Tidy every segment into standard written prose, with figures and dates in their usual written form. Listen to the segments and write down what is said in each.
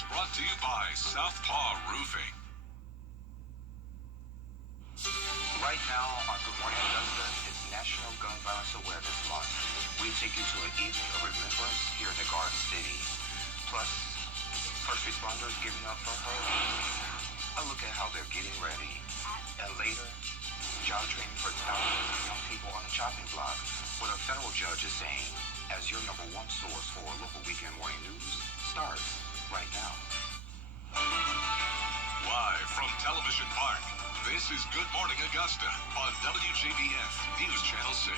is brought to you by Southpaw Roofing. Right now on Good Morning Augusta, it's National Gun Violence Awareness Month. We take you to an evening of remembrance here in the Garden City. Plus, first responders giving up for her. A look at how they're getting ready. And later, job training for thousands of young people on the chopping block. What a federal judge is saying, as your #1 source for local weekend morning news, starts right now. Live from Television Park, this is Good Morning Augusta on WJBF News Channel 6.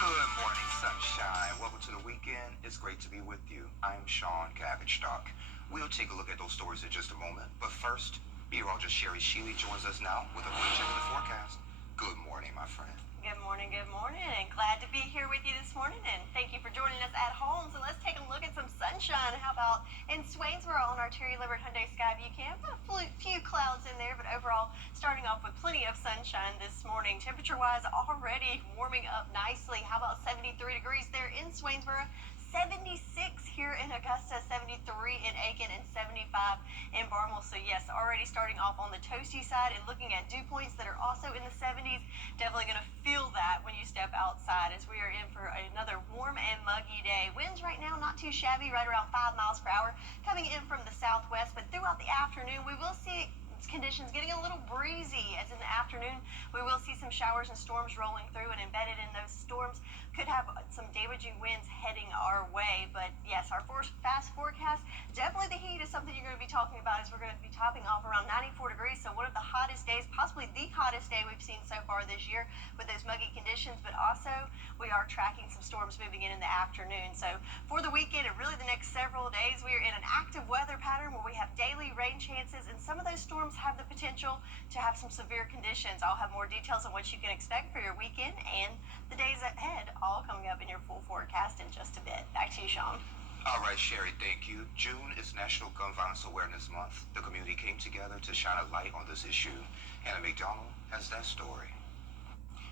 Good morning, sunshine. Welcome to the weekend. It's great to be with you. I'm Sean Cabbage-Stock. We'll take a look at those stories in just a moment. But first, meteorologist Sherry Sheely joins us now with a quick check of the forecast. Good morning, my friend. Good morning, and glad to be here with you this morning, and thank you for joining us at home. So let's take a look at some sunshine. How about in Swainsboro on our Terry Libbert Hyundai Skyview Cam? A few clouds in there, but overall starting off with plenty of sunshine this morning. Temperature-wise, already warming up nicely. How about 73 degrees there in Swainsboro? 76 here in Augusta, 73 in Aiken, and 75 in Barnwell. So yes, already starting off on the toasty side and looking at dew points that are also in the 70s. Definitely going to feel that when you step outside as we are in for another warm and muggy day. Winds right now not too shabby, right around 5 miles per hour, coming in from the southwest. But throughout the afternoon, we will see conditions getting a little breezy, as in the afternoon we will see some showers and storms rolling through, and embedded in those storms could have some damaging winds heading our way. But yes, our fast forecast, definitely the heat is something you're going to be talking about, as we're going to be topping off around 94 degrees. So one of the hottest days, possibly the hottest day we've seen so far this year with those muggy conditions. But also we are tracking some storms moving in the afternoon. So for the weekend and really the next several days, we are in an active weather pattern where we have daily rain chances, and some of those storms have the potential to have some severe conditions. I'll have more details on what you can expect for your weekend and the days ahead, all coming up in your full forecast in just a bit. Back to you, Sean. All right, Sherry, thank you. June is National Gun Violence Awareness Month. The community came together to shine a light on this issue. Hannah McDonald has that story.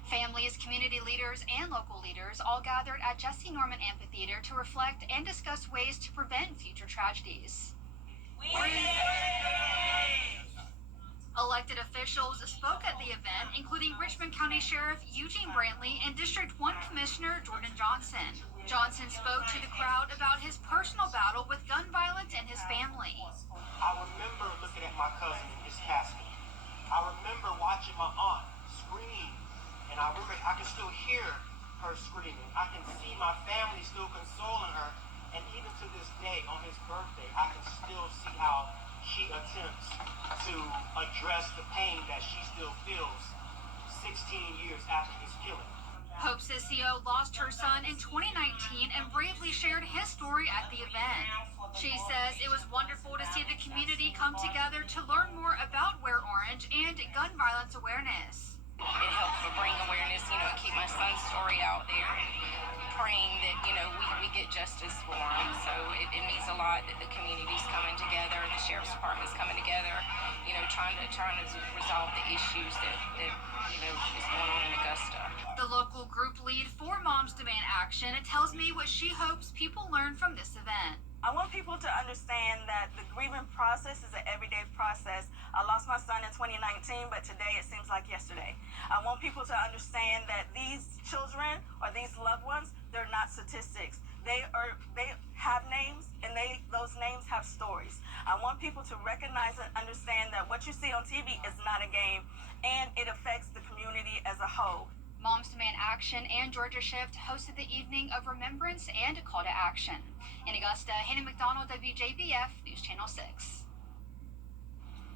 Families, community leaders, and local leaders all gathered at Jesse Norman Amphitheater to reflect and discuss ways to prevent future tragedies. Elected officials spoke at the event, including Richmond County Sheriff Eugene Brantley and District 1 Commissioner Jordan Johnson. Johnson spoke to the crowd about his personal battle with gun violence and his family. I remember looking at my cousin in his casket. I remember watching my aunt scream, and I remember I can still hear her screaming. I can see my family still consoling her, and even to this day, on his birthday, I can still see how she attempts to address the pain that she still feels 16 years after his killing. Hope Sissio lost her son in 2019 and bravely shared his story at the event. She says it was wonderful to see the community come together to learn more about Wear Orange and gun violence awareness. It helps to bring awareness, keep my son's story out there, praying that, we get justice for him. So it means a lot that the community's coming together, the sheriff's department's coming together, trying to resolve the issues that is going on in Augusta. The local group lead for Moms Demand Action tells me what she hopes people learn from this event. I want people to understand that the grieving process is an everyday process. I lost my son in 2019, but today it seems like yesterday. I want people to understand that these children or these loved ones, they're not statistics. They have names, and those names have stories. I want people to recognize and understand that what you see on TV is not a game, and it affects the community as a whole. Moms Demand Action and Georgia Shift hosted the evening of remembrance and a call to action. In Augusta, Hannah McDonald, WJBF News Channel 6.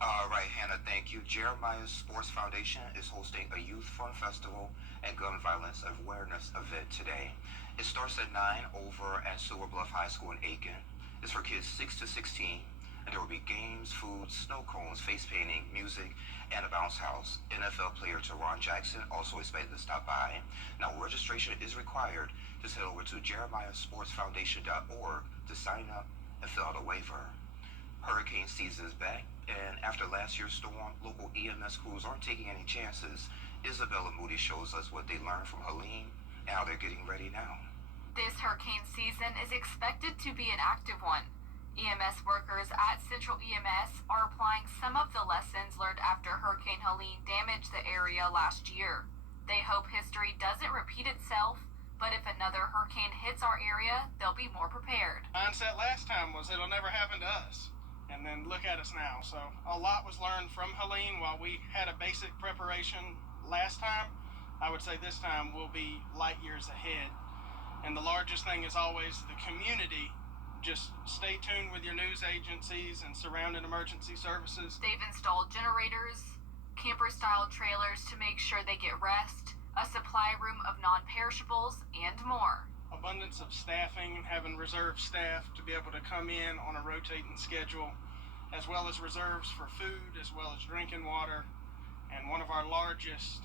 All right, Hannah, thank you. Jeremiah's Sports Foundation is hosting a Youth Fun Festival and Gun Violence Awareness event today. It starts at 9 over at Silver Bluff High School in Aiken. It's for kids 6 to 16, and there will be games, food, snow cones, face painting, music, and a bounce house. NFL player Teron Jackson also expected to stop by. Now, registration is required. Just head over to jeremiahsportsfoundation.org to sign up and fill out a waiver. Hurricane season is back, and after last year's storm, local EMS crews aren't taking any chances. Isabella Moody shows us what they learned from Helene and how they're getting ready now. This hurricane season is expected to be an active one. EMS workers at Central EMS are applying some of the lessons learned after Hurricane Helene damaged the area last year. They hope history doesn't repeat itself, but if another hurricane hits our area, they'll be more prepared. Mindset last time was it'll never happen to us. And then look at us now. So a lot was learned from Helene. While we had a basic preparation last time, I would say this time we'll be light years ahead. And the largest thing is always the community. Just stay tuned with your news agencies and surrounding emergency services. They've installed generators, camper-style trailers to make sure they get rest, a supply room of non-perishables, and more. Abundance of staffing, having reserve staff to be able to come in on a rotating schedule, as well as reserves for food, as well as drinking water. And one of our largest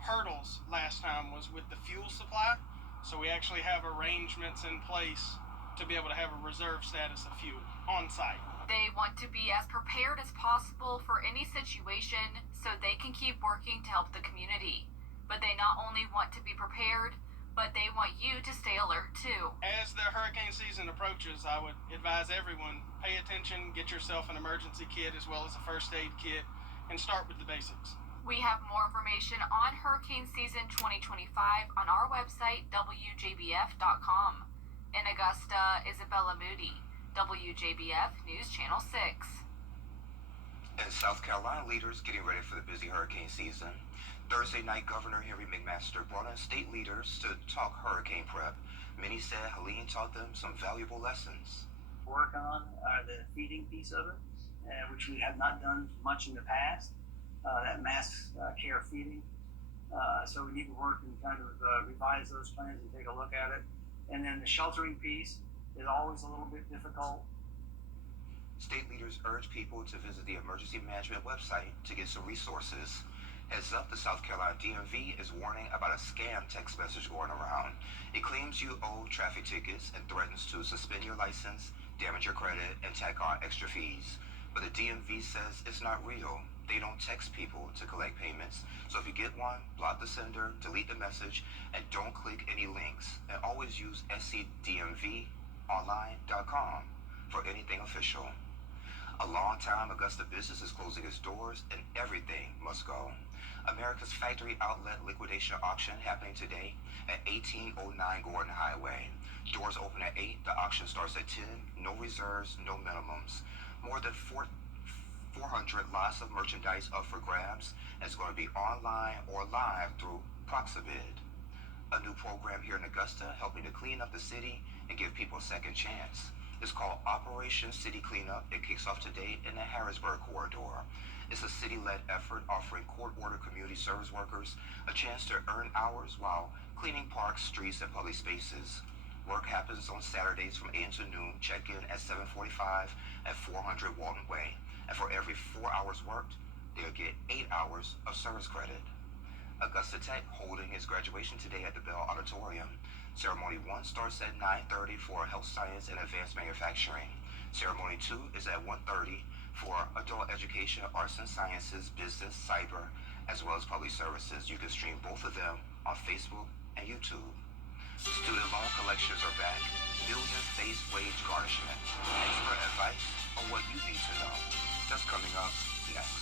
hurdles last time was with the fuel supply. So we actually have arrangements in place to be able to have a reserve status of fuel on site. They want to be as prepared as possible for any situation so they can keep working to help the community. But they not only want to be prepared, but they want you to stay alert too. As the hurricane season approaches, I would advise everyone, pay attention, get yourself an emergency kit as well as a first aid kit, and start with the basics. We have more information on hurricane season 2025 on our website, WJBF.com. In Augusta, Isabella Moody, WJBF News Channel 6. In South Carolina, leaders getting ready for the busy hurricane season. Thursday night, Governor Henry McMaster brought in state leaders to talk hurricane prep. Many said Helene taught them some valuable lessons. Work on the feeding piece of it, which we have not done much in the past, that mass care feeding. So we need to work and kind of revise those plans and take a look at it. And then the sheltering piece is always a little bit difficult. State leaders urge people to visit the emergency management website to get some resources. Heads up, the South Carolina DMV is warning about a scam text message going around. It claims you owe traffic tickets and threatens to suspend your license, damage your credit, and tack on extra fees. But the DMV says it's not real. They don't text people to collect payments. So if you get one, block the sender, delete the message, and don't click any links. And always use scdmvonline.com for anything official. A long time Augusta business is closing its doors and everything must go. America's Factory Outlet Liquidation Auction happening today at 1809 Gordon Highway. Doors open at 8, the auction starts at 10, no reserves, no minimums. More than 400 lots of merchandise up for grabs, and it's going to be online or live through Proxibid. A new program here in Augusta helping to clean up the city and give people a second chance. It's called Operation City Cleanup. It kicks off today in the Harrisburg corridor. It's a city-led effort offering court-ordered community service workers a chance to earn hours while cleaning parks, streets, and public spaces. Work happens on Saturdays from 8 to noon. Check in at 7:45 at 400 Walton Way. And for every 4 hours worked, they'll get 8 hours of service credit. Augusta Tech holding its graduation today at the Bell Auditorium. Ceremony 1 starts at 9:30 for health science and advanced manufacturing. Ceremony 2 is at 1:30 for adult education, arts and sciences, business, cyber, as well as public services. You can stream both of them on Facebook and YouTube. Student loan collections are back. Millions face wage garnishment. Expert advice on what you need to know. That's coming up next.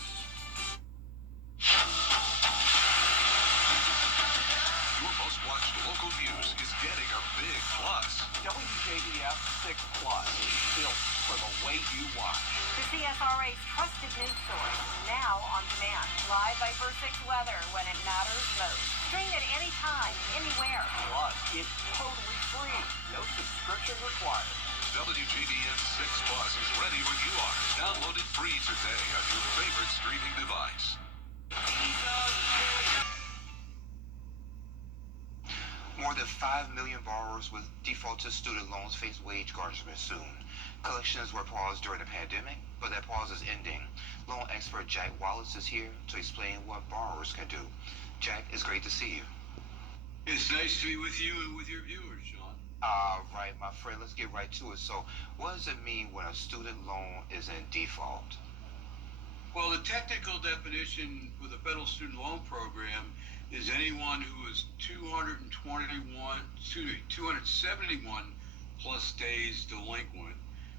Your most watched local news is getting a big plus. WJBF 6 Plus, built for the way you watch. The CSRA's trusted news source, now on demand. Live by First 6 weather when it matters most. Stream it anytime, anywhere. Plus, it's totally free. No subscription required. WJBF 6 Plus is ready when you are. Download it free today on your favorite streaming device. More than 5 million borrowers with defaulted student loans face wage garnishment soon. Collections were paused during the pandemic, but that pause is ending. Loan expert Jack Wallace is here to explain what borrowers can do. Jack, it's great to see you. It's nice to be with you and with your viewers, John. All right, my friend, let's get right to it. So, what does it mean when a student loan is in default? Well, the technical definition for the federal student loan program is anyone who is 271 plus days delinquent,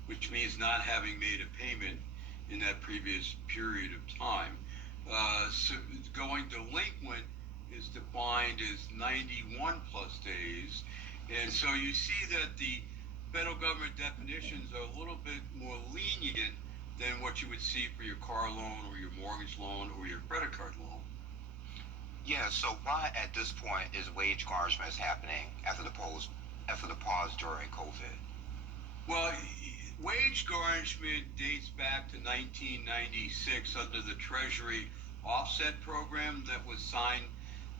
which means not having made a payment in that previous period of time. So going delinquent is defined as 91 plus days. And so you see that the federal government definitions are a little bit more lenient than what you would see for your car loan or your mortgage loan or your credit card loan. Yeah, so why at this point is wage garnishments happening after the pause during COVID? Well, wage garnishment dates back to 1996 under the Treasury offset program that was signed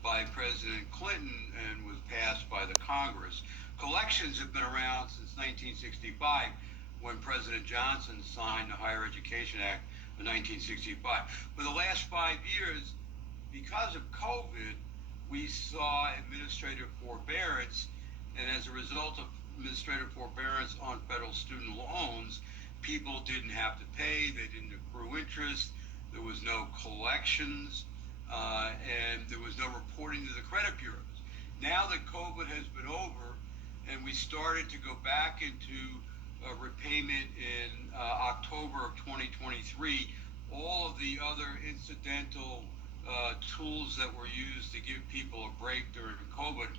by President Clinton and was passed by the Congress. Collections have been around since 1965 when President Johnson signed the Higher Education Act of 1965. For the last 5 years, because of COVID, we saw administrative forbearance, and as a result of administrative forbearance on federal student loans, people didn't have to pay, they didn't accrue interest, there was no collections, and there was no reporting to the credit bureaus. Now that COVID has been over and we started to go back into repayment in October of 2023, all of the other incidental tools that were used to give people a break during COVID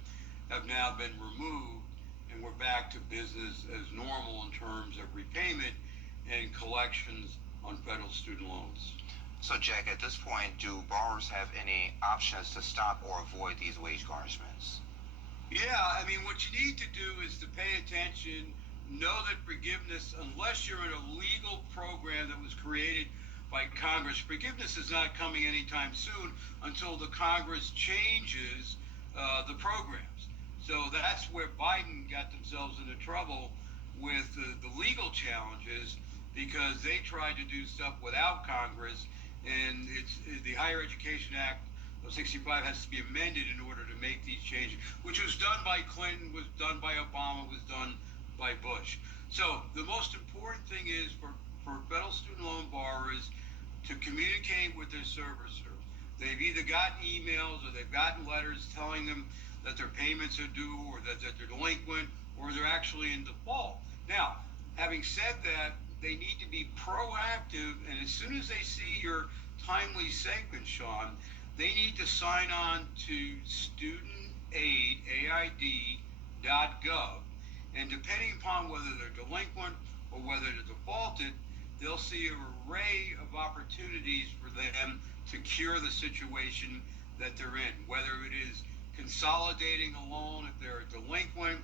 have now been removed, and we're back to business as normal in terms of repayment and collections on federal student loans. So, Jack, at this point, do borrowers have any options to stop or avoid these wage garnishments? Yeah, I mean, what you need to do is to pay attention, know that forgiveness, unless you're in a legal program that was created by Congress, forgiveness is not coming anytime soon until the Congress changes the programs. So that's where Biden got themselves into trouble with the legal challenges, because they tried to do stuff without Congress, and the Higher Education Act of 65 has to be amended in order to make these changes, which was done by Clinton, was done by Obama, was done by Bush. So the most important thing is for federal student loan borrowers to communicate with their servicer. They've either gotten emails or they've gotten letters telling them that their payments are due, or that they're delinquent, or they're actually in default. Now, having said that, they need to be proactive, and as soon as they see your timely segment, Sean, they need to sign on to studentaid.gov, and depending upon whether they're delinquent or whether they're defaulted, they'll see an array of opportunities for them to cure the situation that they're in, whether it is consolidating a loan if they're a delinquent,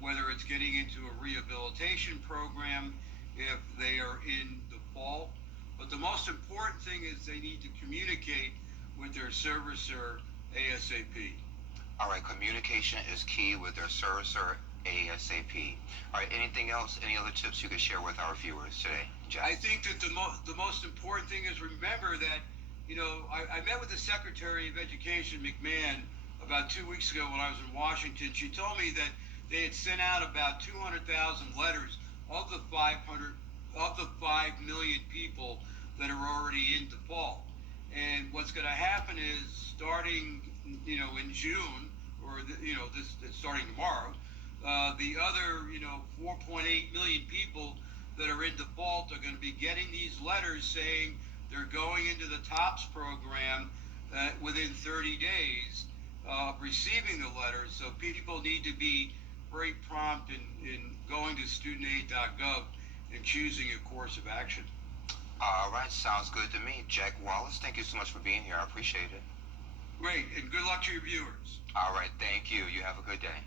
whether it's getting into a rehabilitation program if they are in default. But the most important thing is they need to communicate with their servicer ASAP. All right, communication is key with their servicer ASAP. All right, anything else? Any other tips you could share with our viewers today, Jack? I think that the most important thing is remember that, I met with the Secretary of Education, McMahon, about 2 weeks ago when I was in Washington. She told me that they had sent out about 200,000 letters of the 5 million people that are already in default. And what's going to happen is starting, in June, or starting tomorrow, the other, 4.8 million people that are in default are going to be getting these letters saying they're going into the TOPS program within 30 days of receiving the letters. So people need to be very prompt in going to studentaid.gov and choosing a course of action. All right, sounds good to me. Jack Wallace, thank you so much for being here. I appreciate it. Great, and good luck to your viewers. All right, thank you. You have a good day.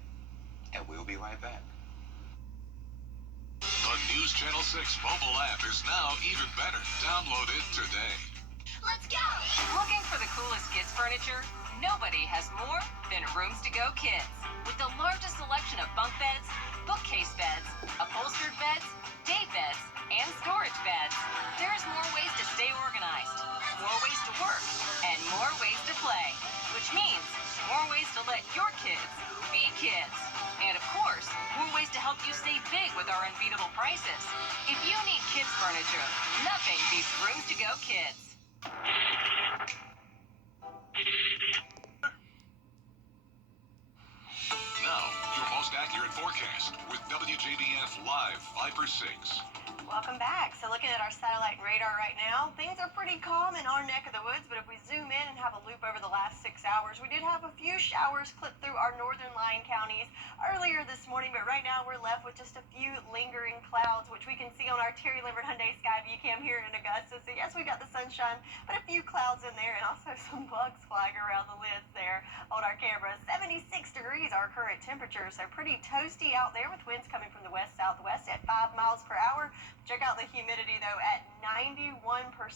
And we'll be right back. The News Channel 6 mobile app is now even better. Download it today. Let's go! Looking for the coolest kids furniture? Nobody has more than Rooms to Go Kids. With the largest selection of bunk beds, bookcase beds, upholstered beds, day beds, and storage beds, there's more ways to stay organized, more ways to work, and more ways to play. Which means more ways to let your kids be kids. And of course, more ways to help you save big with our unbeatable prices. If you need kids furniture, nothing beats Rooms to Go Kids. 6. Welcome back. So looking at our satellite and radar right now, things are pretty calm in our neck of the woods, but if we zoom in and have a loop over the last 6 hours, we did have a few showers clip through our northern line counties earlier this morning, but right now we're left with just a few lingering clouds, which we can see on our Terry Livered Hyundai Sky View Cam here in Augusta. So yes, we got the sunshine, but a few clouds in there and also some bugs flying around the lids there on our camera. 76 degrees our current temperature, so pretty toasty out there with winds coming from the west-southwest at 5 miles per hour. Check out the humidity, though, at 91%,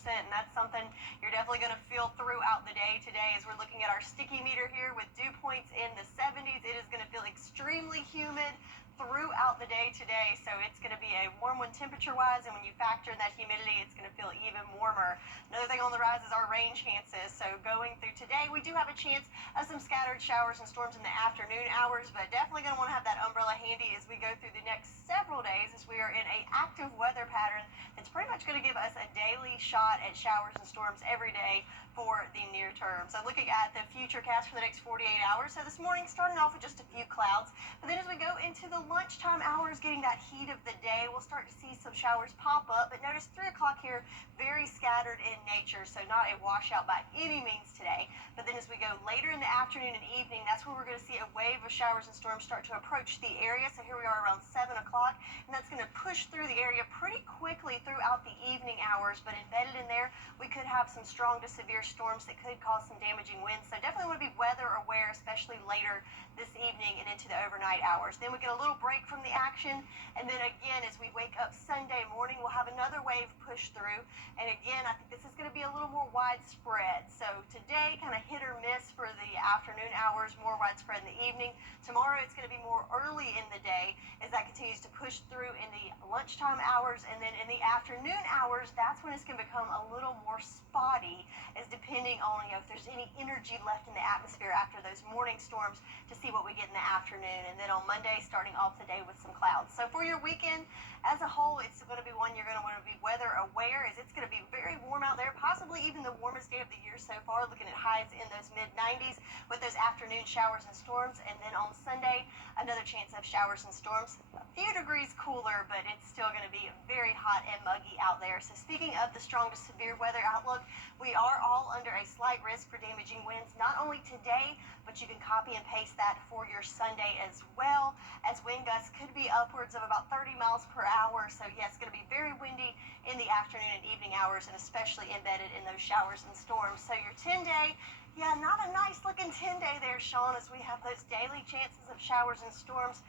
and that's something you're definitely going to feel throughout the day today as we're looking at our sticky meter here with dew points in the 70s. It is going to feel extremely humid throughout the day today, so it's going to be a warm one temperature-wise, and when you factor in that humidity, it's going to feel even warmer. Another thing on the rise is our rain chances, so going through today, we do have a chance of some scattered showers and storms in the afternoon hours, but definitely going to want to have that umbrella handy as we go through the next several days, as we are in an active weather pattern that's pretty much going to give us a daily shot at showers and storms every day for the near term. So looking at the future cast for the next 48 hours, so this morning starting off with just a few clouds, but then as we go into the lunchtime hours, getting that heat of the day, we'll start to see some showers pop up, but notice 3 o'clock here, very scattered in nature, so not a washout by any means today. But then as we go later in the afternoon and evening, that's where we're going to see a wave of showers and storms start to approach the area. So here we are around 7 o'clock, and that's going to push through the area pretty quickly throughout the evening hours, but embedded in there, we could have some strong to severe storms that could cause some damaging winds. So definitely want to be weather aware, especially later this evening and into the overnight hours. Then we get a little break from the action, and then again, as we wake up Sunday morning, we'll have another wave push through, and again, I think this is going to be a little more widespread. So today, kind of hit or miss for the afternoon hours, more widespread in the evening. Tomorrow, it's going to be more early in the day as that continues to push through in the lunchtime hours, and then in the afternoon hours, that's when it's going to become a little more spotty, as depending on if there's any energy left in the atmosphere after those morning storms to see what we get in the afternoon. And then on Monday, starting off the day with some clouds. So for your weekend as a whole, it's going to be one you're going to want to be weather aware, as it's going to be very warm out there, possibly even the warmest day of the year so far, looking at highs in those mid-90s with those afternoon showers and storms. And then on Sunday, another chance of showers and storms, a few degrees cooler, but it's still going to be very hot and muggy out there. So speaking of the strong to severe weather outlook, we are all under a slight risk for damaging winds, not only today, but you can copy and paste that for your Sunday as well, as wind gusts could be upwards of about 30 miles per hour. So yes, it's going to be very windy in the afternoon and evening hours, and especially embedded in those showers and storms. So your 10-day, yeah, not a nice looking 10-day there, Sean, as we have those daily chances of showers and storms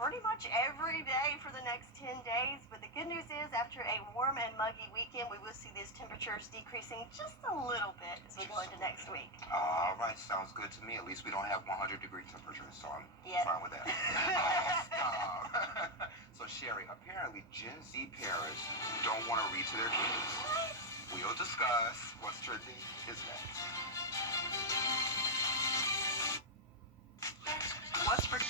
pretty much every day for the next 10 days. But the good news is, after a warm and muggy weekend, we will see these temperatures decreasing just a little bit as we go into next week. All right, sounds good to me. At least we don't have 100-degree temperatures, so I'm fine with that. So, Sherry, apparently Gen Z parents don't want to read to their kids. We'll discuss what's trending is next. What's for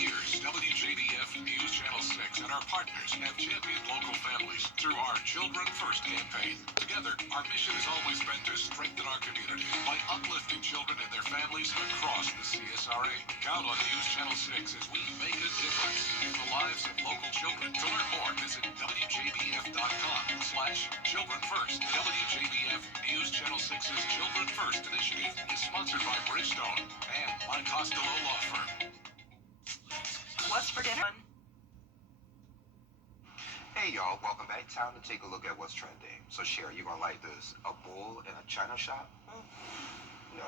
years, WJBF News Channel 6 and our partners have championed local families through our Children First campaign. Together, our mission has always been to strengthen our community by uplifting children and their families across the CSRA. Count on News Channel 6 as we make a difference in the lives of local children. To learn more, visit WJBF.com/Children First. WJBF News Channel 6's Children First initiative is sponsored by Bridgestone and My Costello Law Firm. What's for dinner? Hey y'all, welcome back. Time to take a look at what's trending. So Sherry, you gonna like this? A bull in a china shop? No,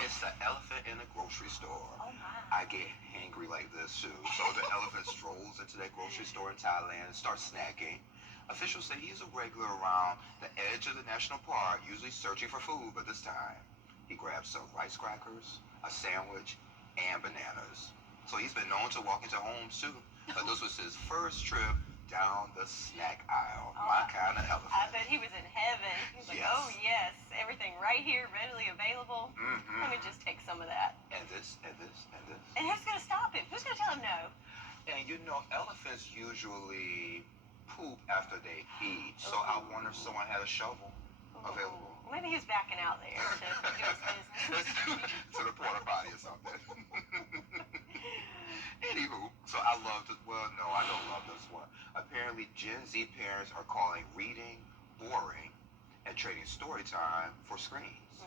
it's the elephant in a grocery store. Oh my. I get hangry like this too. So the elephant strolls into that grocery store in Thailand and starts snacking. Officials say he's a regular around the edge of the national park, usually searching for food, but this time he grabs some rice crackers, a sandwich, and bananas. So he's been known to walk into homes too. But this was his first trip down the snack aisle. My kind of elephant. I bet he was in heaven. He's like, oh yes, everything right here, readily available. Let me just take some of that. And this, and this, and this. And who's going to stop him? Who's going to tell him no? And you know, elephants usually poop after they eat. So I wonder if someone had a shovel available. Maybe he was backing out there to do his business. To the porta potty or something. Anywho, so I love this. Well, no, I don't love this one. Apparently, Gen Z parents are calling reading boring and trading story time for screens.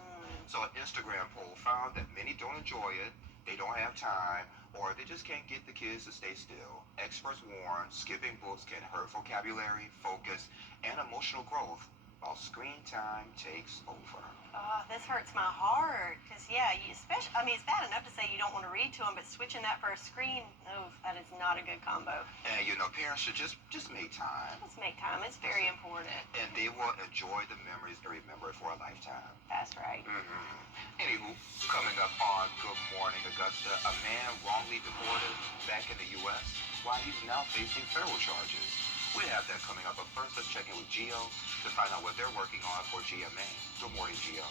So an Instagram poll found that many don't enjoy it, they don't have time, or they just can't get the kids to stay still. Experts warn skipping books can hurt vocabulary, focus, and emotional growth while screen time takes over. Oh, this hurts my heart. Because, yeah, especially, I mean, it's bad enough to say you don't want to read to them, but switching that for a screen, oh, that is not a good combo. And, parents should just make time. Let's make time. It's very important. And they will enjoy the memories and remember it for a lifetime. That's right. Anywho, coming up on Good Morning Augusta, a man wrongly deported back in the U.S. while he's now facing federal charges. We have that coming up, but first let's check in with Gio to find out what they're working on for GMA. Good morning, Gio.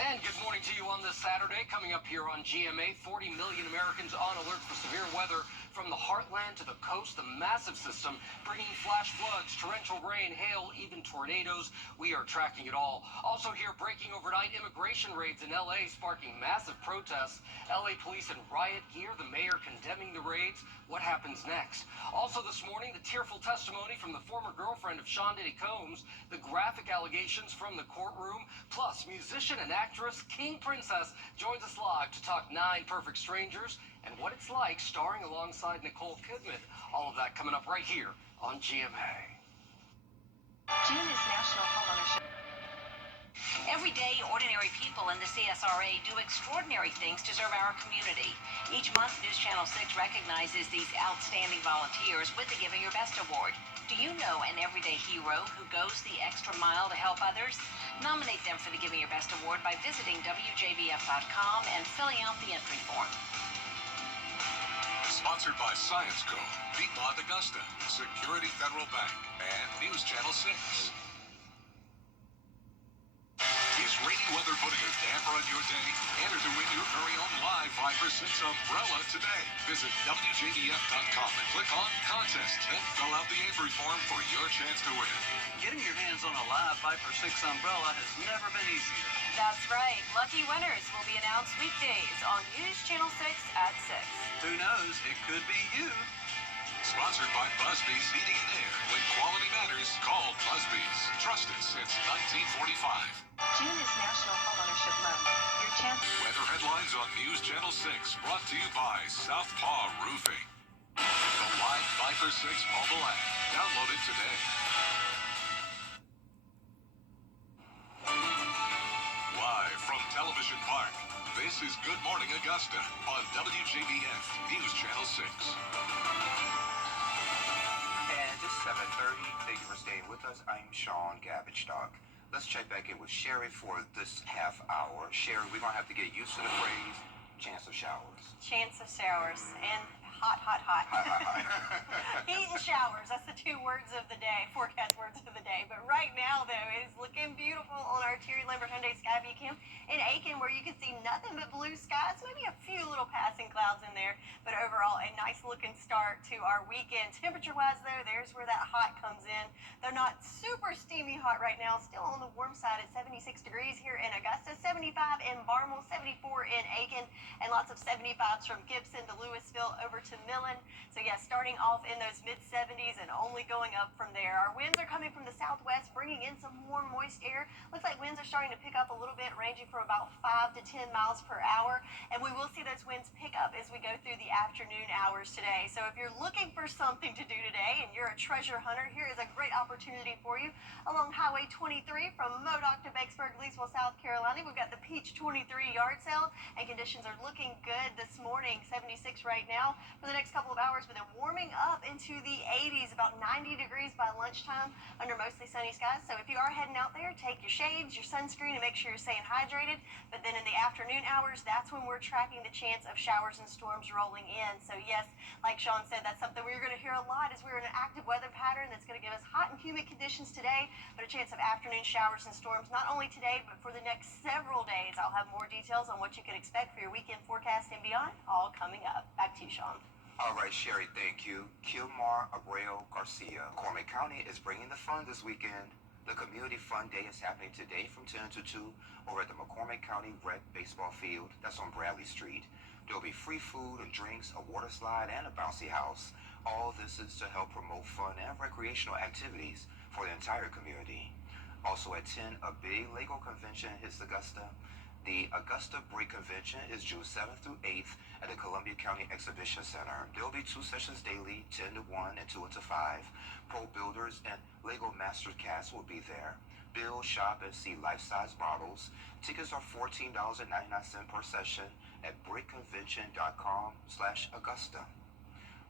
And good morning to you on this Saturday. Coming up here on GMA, 40 million Americans on alert for severe weather from the heartland to the coast. The massive system bringing flash floods, torrential rain, hail, even tornadoes. We are tracking it all. Also here, breaking overnight immigration raids in L.A., sparking massive protests. L.A. police in riot gear, the mayor condemning the raids. What happens next? Also this morning, the tearful testimony from the former girlfriend of Sean Diddy Combs, the graphic allegations from the courtroom, plus musician and actress King Princess joins us live to talk 9 Perfect Strangers and what it's like starring alongside Nicole Kidman. All of that coming up right here on GMA. June is National Homeownership. Every day, ordinary people in the CSRA do extraordinary things to serve our community. Each month, News Channel 6 recognizes these outstanding volunteers with the Giving Your Best Award. Do you know an everyday hero who goes the extra mile to help others? Nominate them for the Giving Your Best Award by visiting WJBF.com and filling out the entry form. Sponsored by Science Co., Piedmont Augusta, Security Federal Bank, and News Channel 6. Is rainy weather putting a damper on your day? Enter to win your very own live 5 for 6 umbrella today. Visit WJBF.com and click on Contest. Then fill out the entry form for your chance to win. Getting your hands on a live 5 for 6 umbrella has never been easier. That's right. Lucky winners will be announced weekdays on News Channel 6 at 6. Who knows? It could be you. Sponsored by Busby's Heating and Air. When quality matters, call Busby's. Trusted since 1945. June is National Homeownership Month. Your chance. Weather headlines on News Channel 6, brought to you by Southpaw Roofing. The live 5 for 6 mobile app. Download it today. Live from Television Park, this is Good Morning Augusta on WJBF News Channel 6. And it's 7:30. Thank you for staying with us. I'm Sean Gabbichstock. Let's check back in with Sherry for this half hour. Sherry, we're going to have to get used to the phrase chance of showers. Chance of showers and hot, hot, hot. Heat and showers. That's the 2 words of the day, forecast words of the day. But right now, though, it's looking beautiful on our Terry Lambert Hyundai Skyview Camp in Aiken, where you can see nothing but blue skies, maybe a few little passing clouds in there. But overall, a nice looking start to our weekend. Temperature-wise, though, there's where that hot comes in. They're not super steamy hot right now, still on the warm side at 76 degrees here in Augusta, 75 in Barnwell, 74 in Aiken, and lots of 75s from Gibson to Louisville over to Millen. So yeah, starting off in those mid-70s and only going up from there. Our winds are coming from the southwest, bringing in some warm, moist air. Looks like winds are starting to pick up a little bit, ranging from about 5 to 10 miles per hour. And we will see those winds pick up as we go through the afternoon hours today. So if you're looking for something to do today and you're a treasure hunter, here is a great opportunity for you. Along Highway 23 from Modoc to Vicksburg, Leesville, South Carolina, we've got the Peach 23 yard sale, and conditions are looking good this morning. 76 right now for the next couple of hours, but then warming up into the 80s, about 90 degrees by lunchtime under mostly sunny skies. So if you are heading out there, take your shades, your sunscreen, and make sure you're staying hydrated. But then in the afternoon hours, that's when we're tracking the chance of showers and storms rolling in. So yes, like Sean said, that's something we're going to hear a lot as we're in an active weather pattern that's going to give us hot and humid conditions today, but a chance of afternoon showers and storms not only today, but for the next several days. I'll have more details on what you can expect for your weekend forecast and beyond, all coming up. Back to you, Sean. All right, Sherry, thank you. Kilmar Abreu Garcia. Cormier County is bringing the fun this weekend. The Community Fun Day is happening today from 10 to 2 over at the McCormick County Rec Baseball Field. That's on Bradley Street. There'll be free food and drinks, a water slide, and a bouncy house. All this is to help promote fun and recreational activities for the entire community. Also at 10, a big Lego convention hits Augusta. The Augusta Break Convention is June 7th through 8th at the Columbia County Exhibition Center. There will be 2 sessions daily, 10 to 1 and 2 to 5. Pro builders and Lego Master Cast will be there. Build, shop, and see life-size models. Tickets are $14.99 per session at breakconvention.com/Augusta.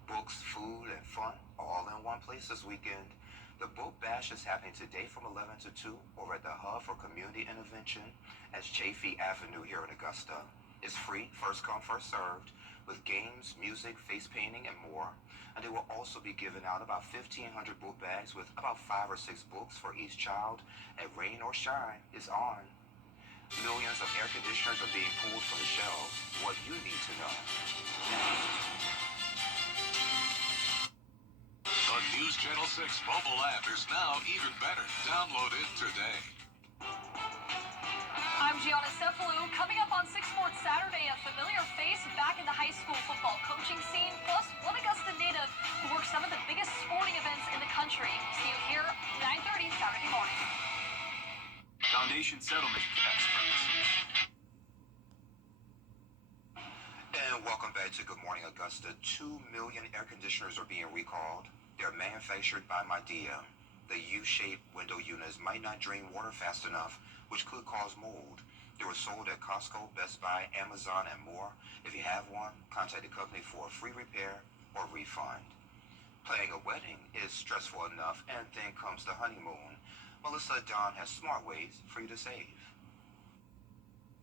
Books, food, and fun all in one place this weekend. The Book Bash is happening today from 11 to 2 over at the Hub for Community Intervention at Chafee Avenue here in Augusta. It's free, first come, first served, with games, music, face painting, and more. And they will also be giving out about 1,500 book bags with about 5 or 6 books for each child. And rain or shine is on. Millions of air conditioners are being pulled from the shelves. What you need to know. The News Channel 6 mobile app is now even better. Download it today. I'm Gianna Cephalou. Coming up on 6 Sports Saturday, a familiar face back in the high school football coaching scene, plus one Augusta native who works some of the biggest sporting events in the country. See you here 9:30 Saturday morning. Foundation Settlement Experts. And welcome back to Good Morning Augusta. 2 million air conditioners are being recalled. They're manufactured by Midea. The U-shaped window units might not drain water fast enough, which could cause mold. They were sold at Costco, Best Buy, Amazon, and more. If you have one, contact the company for a free repair or refund. Planning a wedding is stressful enough, and then comes the honeymoon. Melissa Dawn has smart ways for you to save.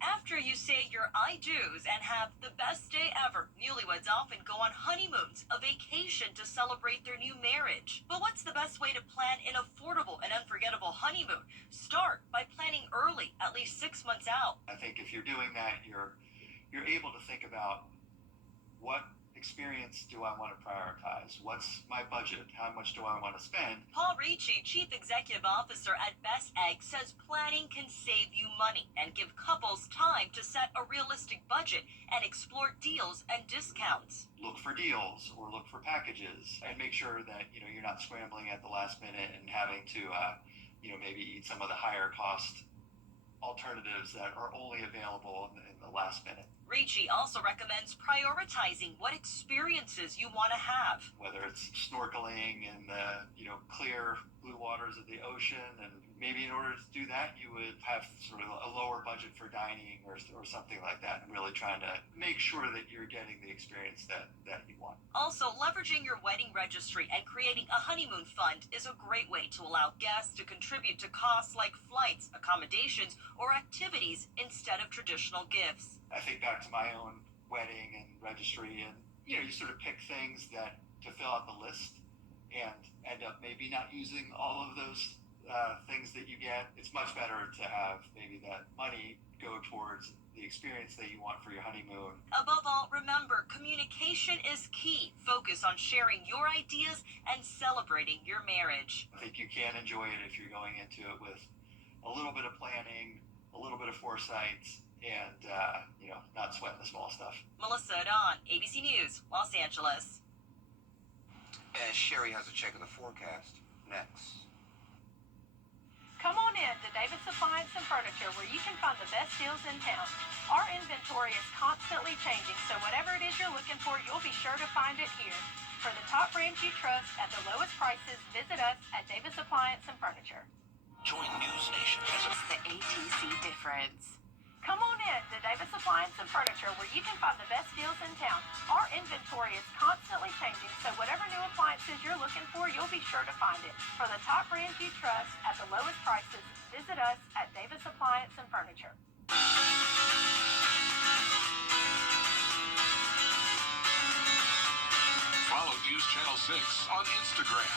After you say your I do's and have the best day ever, newlyweds often go on honeymoons, a vacation to celebrate their new marriage. But what's the best way to plan an affordable and unforgettable honeymoon? Start by planning early, at least 6 months out. I think if you're doing that, you're able to think about what experience do I want to prioritize? What's my budget? How much do I want to spend? Paul Ricci, Chief Executive Officer at Best Egg, says planning can save you money and give couples time to set a realistic budget and explore deals and discounts. Look for deals or look for packages and make sure that you're not scrambling at the last minute and having to maybe eat some of the higher cost alternatives that are only available in the last minute. Ricci also recommends prioritizing what experiences you want to have. Whether it's snorkeling in the clear blue waters of the ocean, and maybe in order to do that you would have sort of a lower budget for dining or something like that, and really trying to make sure that you're getting the experience that you want. Also, leveraging your wedding registry and creating a honeymoon fund is a great way to allow guests to contribute to costs like flights, accommodations, or activities instead of traditional gifts. I think back to my own wedding and registry, and you sort of pick things that to fill out the list and end up maybe not using all of those things that you get. It's much better to have maybe that money go towards the experience that you want for your honeymoon. Above all, remember, communication is key. Focus on sharing your ideas and celebrating your marriage. I think you can enjoy it if you're going into it with a little bit of planning, a little bit of foresight, and not sweating the small stuff. Melissa Dawn, ABC News, Los Angeles. And Sherry has a check of the forecast next. Come on in to Davis Appliance and Furniture, where you can find the best deals in town. Our inventory is constantly changing, so whatever it is you're looking for, you'll be sure to find it here. For the top brands you trust at the lowest prices, visit us at Davis Appliance and Furniture. Join News Nation as a The ATC difference. Come on in to Davis Appliance and Furniture, where you can find the best deals in town. Our inventory is constantly changing, so whatever new appliances you're looking for, you'll be sure to find it. For the top brands you trust at the lowest prices, visit us at Davis Appliance and Furniture. Follow News Channel 6 on Instagram.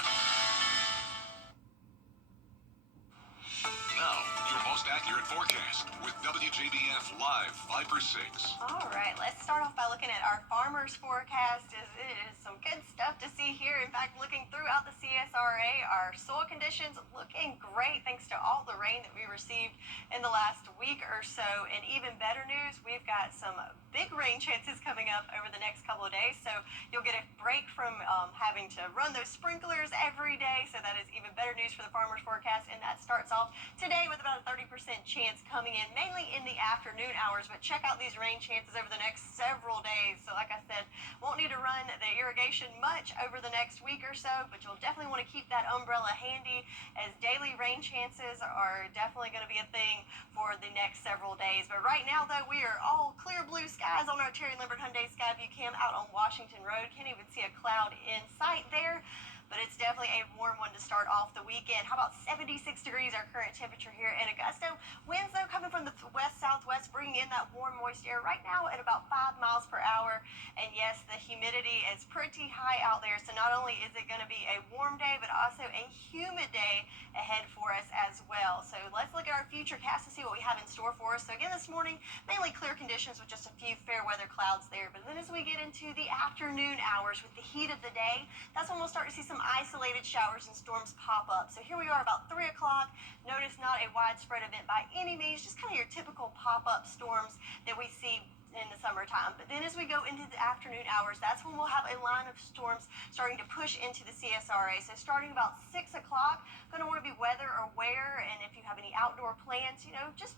Now, your most accurate Your forecast with WJBF Live 5 or 6. All right, let's start off by looking at our farmers forecast. It is some good stuff to see here. In fact, looking throughout the CSRA, our soil conditions looking great thanks to all the rain that we received in the last week or so. And even better news, we've got some big rain chances coming up over the next couple of days. So you'll get a break from having to run those sprinklers every day. So that is even better news for the farmers forecast. And that starts off today with about a 30% chance coming in, mainly in the afternoon hours. But check out these rain chances over the next several days. So like I said, won't need to run the irrigation much over the next week or so, but you'll definitely want to keep that umbrella handy, as daily rain chances are definitely going to be a thing for the next several days. But right now, though, we are all clear blue skies on our Terry Lambert Hyundai Skyview Cam out on Washington Road. Can't even see a cloud in sight there. But it's definitely a warm one to start off the weekend. How about 76 degrees, our current temperature here in Augusta? Winds, though, coming from the west-southwest, bringing in that warm, moist air right now at about 5 miles per hour. And yes, the humidity is pretty high out there. So not only is it going to be a warm day, but also a humid day ahead for us as well. So let's look at our future cast to see what we have in store for us. So again, this morning, mainly clear conditions with just a few fair weather clouds there. But then as we get into the afternoon hours with the heat of the day, that's when we'll start to see some isolated showers and storms pop up. So here we are about 3 o'clock. Notice not a widespread event by any means, just kind of your typical pop-up storms that we see in the summertime. But then as we go into the afternoon hours, that's when we'll have a line of storms starting to push into the CSRA. So starting about 6 o'clock, going to want to be weather aware, and if you have any outdoor plans, just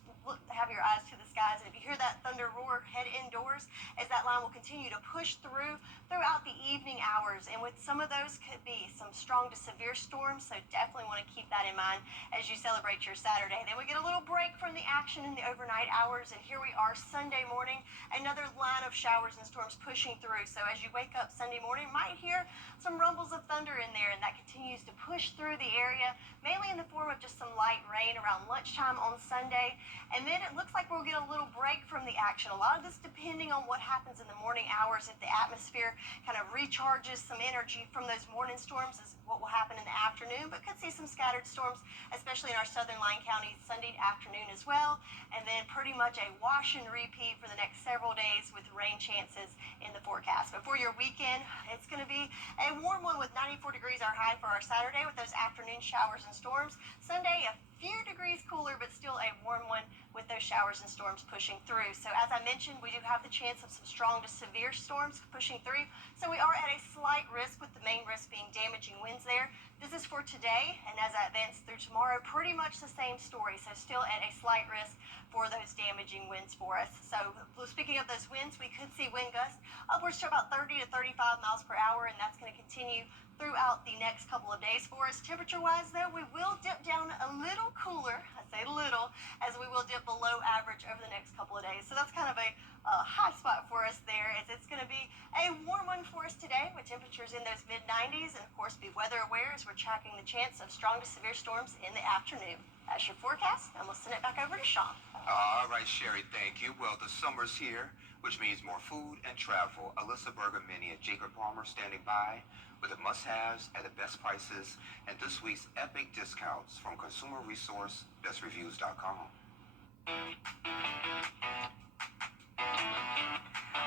have your eyes to the skies. And if you hear that thunder roar, head indoors, as that line will continue to push throughout the evening hours. And with some of those could be some strong to severe storms, so definitely want to keep that in mind as you celebrate your Saturday. Then we get a little break from the action in the overnight hours, and here we are Sunday morning. Another line of showers and storms pushing through. So as you wake up Sunday morning, you might hear some rumbles of thunder in there, and that continues to push through the area, mainly in the form of just some light rain around lunchtime on Sunday. And then it looks like we'll get a little break from the action. A lot of this depending on what happens in the morning hours. If the atmosphere kind of recharges some energy from those morning storms, is what will happen in the afternoon, but could see some scattered storms, especially in our southern line counties Sunday afternoon as well. And then pretty much a wash and repeat for the next several days with rain chances in the forecast. But for your weekend, it's going to be a warm one with 94 degrees our high for our Saturday with those afternoon showers and storms. Sunday, a few degrees cooler, but still a warm one with those showers and storms pushing through. So as I mentioned, we do have the chance of some strong to severe storms pushing through. So we are at a slight risk, with the main risk being damaging winds there. This is for today, and as I advance through tomorrow, pretty much the same story. So still at a slight risk for those damaging winds for us. So speaking of those winds, we could see wind gusts upwards to about 30 to 35 miles per hour, and that's going to continue throughout the next couple of days for us. Temperature-wise, though, we will dip down a little cooler. I say little, as we will dip below average over the next couple of days. So that's kind of a high spot for us there, as it's going to be a warm one for us today with temperatures in those mid-90s. And, of course, be weather aware as we're tracking the chance of strong to severe storms in the afternoon. That's your forecast. I'm going to send it back over to Sean. All right, Sherry, thank you. Well, the summer's here, which means more food and travel. Alyssa Bergamini and Jacob Palmer standing by with the must-haves at the best prices and this week's epic discounts from consumer resource bestreviews.com.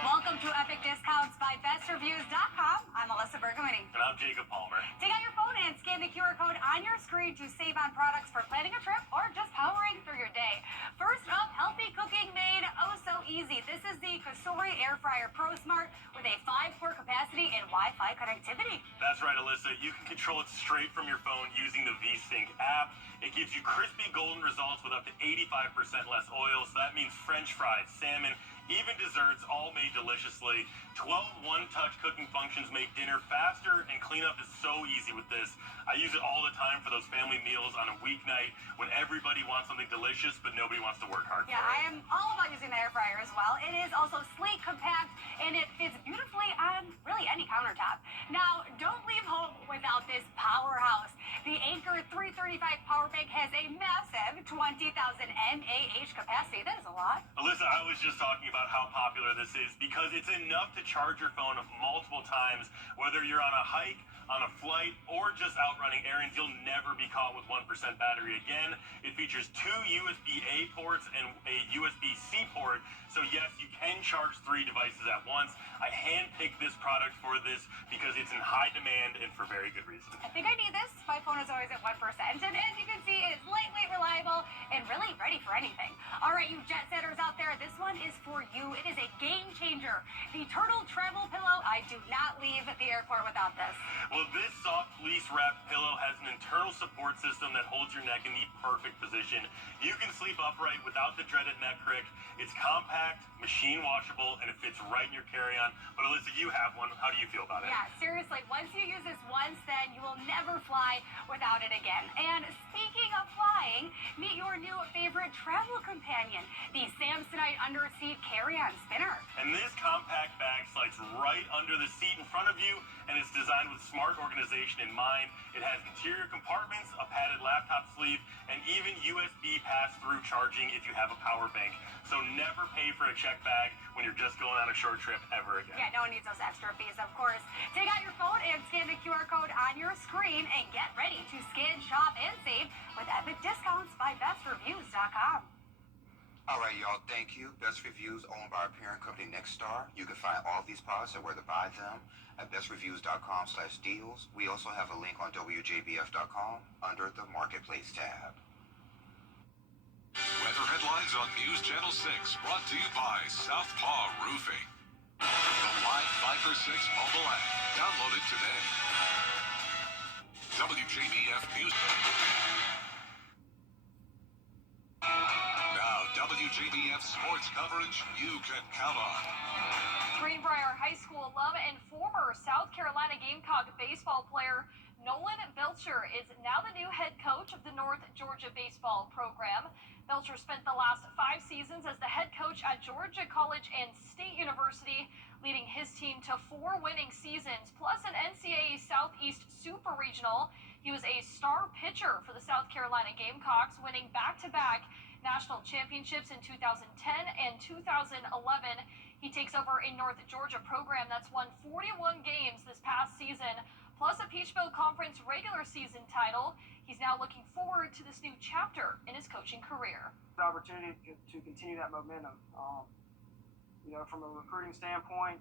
Welcome to Epic Discounts by bestreviews.com. I'm Alyssa Bergamini. And I'm Jacob Palmer. Take out your phone and scan the QR code on your screen to save on products for planning a trip or just powering through your day. First up, healthy cooking made oh so easy. This is the Kasori Air Fryer Pro Smart with a 5-quart capacity and Wi-Fi connectivity. That's right, Alyssa. You can control it straight from your phone using the VSync app. It gives you crispy golden results with up to 85% less oil. So that means French fries, salmon, even desserts, all made deliciously. 12 one-touch cooking functions make dinner faster, and cleanup is so easy with this. I use it all the time for those family meals on a weeknight when everybody wants something delicious, but nobody wants to work hard for it. I am all about using the air fryer as well. It is also sleek, compact, and it fits beautifully on really any countertop. Now, don't leave home without this powerhouse. The Anchor 335 power bank has a massive 20,000 mAh capacity. That is a lot. Alyssa, I was just talking about how popular this is because it's enough to charge your phone multiple times, whether you're on a hike on a flight, or just out running errands, you'll never be caught with 1% battery again. It features 2 USB-A ports and a USB-C port, so yes, you can charge 3 devices at once. I handpicked this product for this because it's in high demand and for very good reason. I think I need this. My phone is always at 1%, and as you can see, it's lightweight, reliable, and really ready for anything. All right, you jet setters out there, this one is for you. It is a game changer. The Turtle Travel Pillow. I do not leave the airport without this. Well, this soft fleece-wrapped pillow has an internal support system that holds your neck in the perfect position. You can sleep upright without the dreaded neck crick. It's compact, machine washable, and it fits right in your carry-on. But Alyssa, you have one. How do you feel about it? Yeah, seriously, once you use this once, then you will never fly without it again. And speaking of flying, meet your new favorite travel companion, the Samsonite Underseat Carry-On Spinner. And this compact bag slides right under the seat in front of you, and it's designed with smart organization in mind. It has interior compartments, a padded laptop sleeve, and even USB pass-through charging if you have a power bank. So never pay for a check bag when you're just going on a short trip ever again. Yeah, no one needs those extra fees, of course. Take out your phone and scan the QR code on your screen and get ready to scan, shop, and save with epic discounts by bestreviews.com. All right, y'all, thank you. Best Reviews, owned by our parent company, Nexstar. You can find all these products and where to buy them at bestreviews.com/deals. We also have a link on WJBF.com under the Marketplace tab. Weather headlines on News Channel 6, brought to you by Southpaw Roofing. The Live Viper 6 mobile app. Download it today. WJBF News. Now, WJBF sports coverage you can count on. Greenbrier High School alum and former South Carolina Gamecock baseball player Nolan Belcher is now the new head coach of the North Georgia baseball program. Belcher spent the last 5 seasons as the head coach at Georgia College and State University, leading his team to 4 winning seasons, plus an NCAA Southeast Super Regional. He was a star pitcher for the South Carolina Gamecocks, winning back-to-back national championships in 2010 and 2011. He takes over a North Georgia program that's won 41 games this past season, plus a Peach Belt Conference regular season title. He's now looking forward to this new chapter in his coaching career. The opportunity to continue that momentum. From a recruiting standpoint,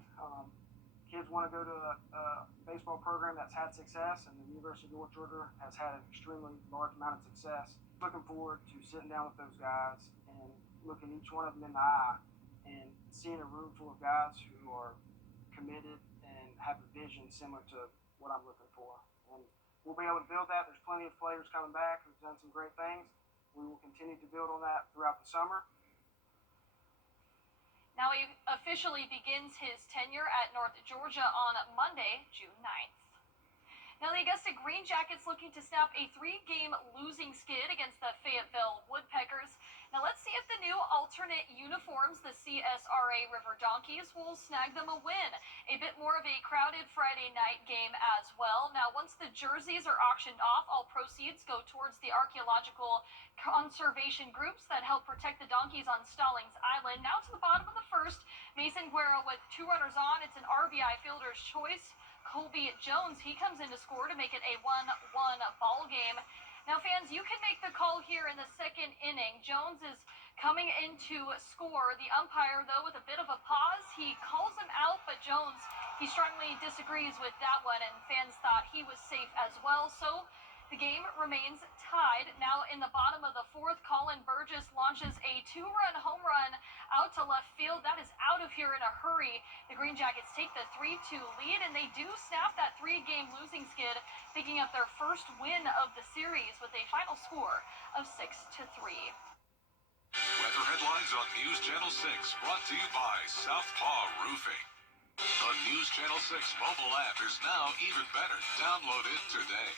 kids want to go to a baseball program that's had success, and the University of North Georgia has had an extremely large amount of success. Looking forward to sitting down with those guys and looking each one of them in the eye and seeing a room full of guys who are committed and have a vision similar to what I'm looking for. And we'll be able to build that. There's plenty of players coming back who've done some great things. We will continue to build on that throughout the summer. Now he officially begins his tenure at North Georgia on Monday, June 9th. Now the Augusta Green Jackets looking to snap a 3-game losing skid against the Fayetteville Woodpeckers. Now let's see if the new alternate uniforms, the CSRA River Donkeys, will snag them a win. A bit more of a crowded Friday night game as well. Now once the jerseys are auctioned off, all proceeds go towards the archaeological conservation groups that help protect the donkeys on Stallings Island. Now to the bottom of the first, Mason Guerra with 2 runners on. It's an RBI fielder's choice. Colby Jones, he comes in to score to make it a 1-1 ball game. Now, fans, you can make the call here in the 2nd inning. Jones is coming in to score. The umpire, though, with a bit of a pause, he calls him out, but Jones, he strongly disagrees with that one, and fans thought he was safe as well. So the game remains tied. Now in the bottom of the 4th, Colin Burgess launches a 2-run home run out to left field. That is out of here in a hurry. The Green Jackets take the 3-2 lead, and they do snap that 3-game losing skid, picking up their first win of the series with a final score of 6-3. Weather headlines on News Channel 6, brought to you by Southpaw Roofing. The News Channel 6 mobile app is now even better. Download it today.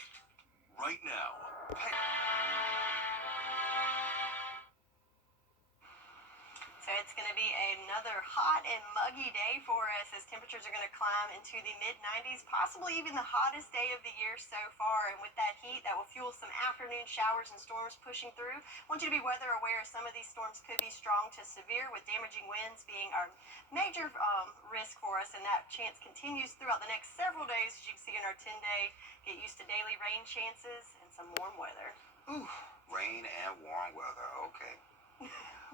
Right now. So it's going to be another hot and muggy day for us as temperatures are going to climb into the mid-90s, possibly even the hottest day of the year so far. And with that heat, that will fuel some afternoon showers and storms pushing through. I want you to be weather aware. Some of these storms could be strong to severe, with damaging winds being our major risk for us, and that chance continues throughout the next several days. As you can see in our 10-day, get used to daily rain chances and some warm weather. Ooh, rain and warm weather. Okay.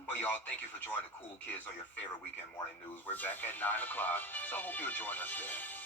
Well, y'all, thank you for joining the Cool Kids on your favorite weekend morning news. We're back at 9 o'clock, so I hope you'll join us then.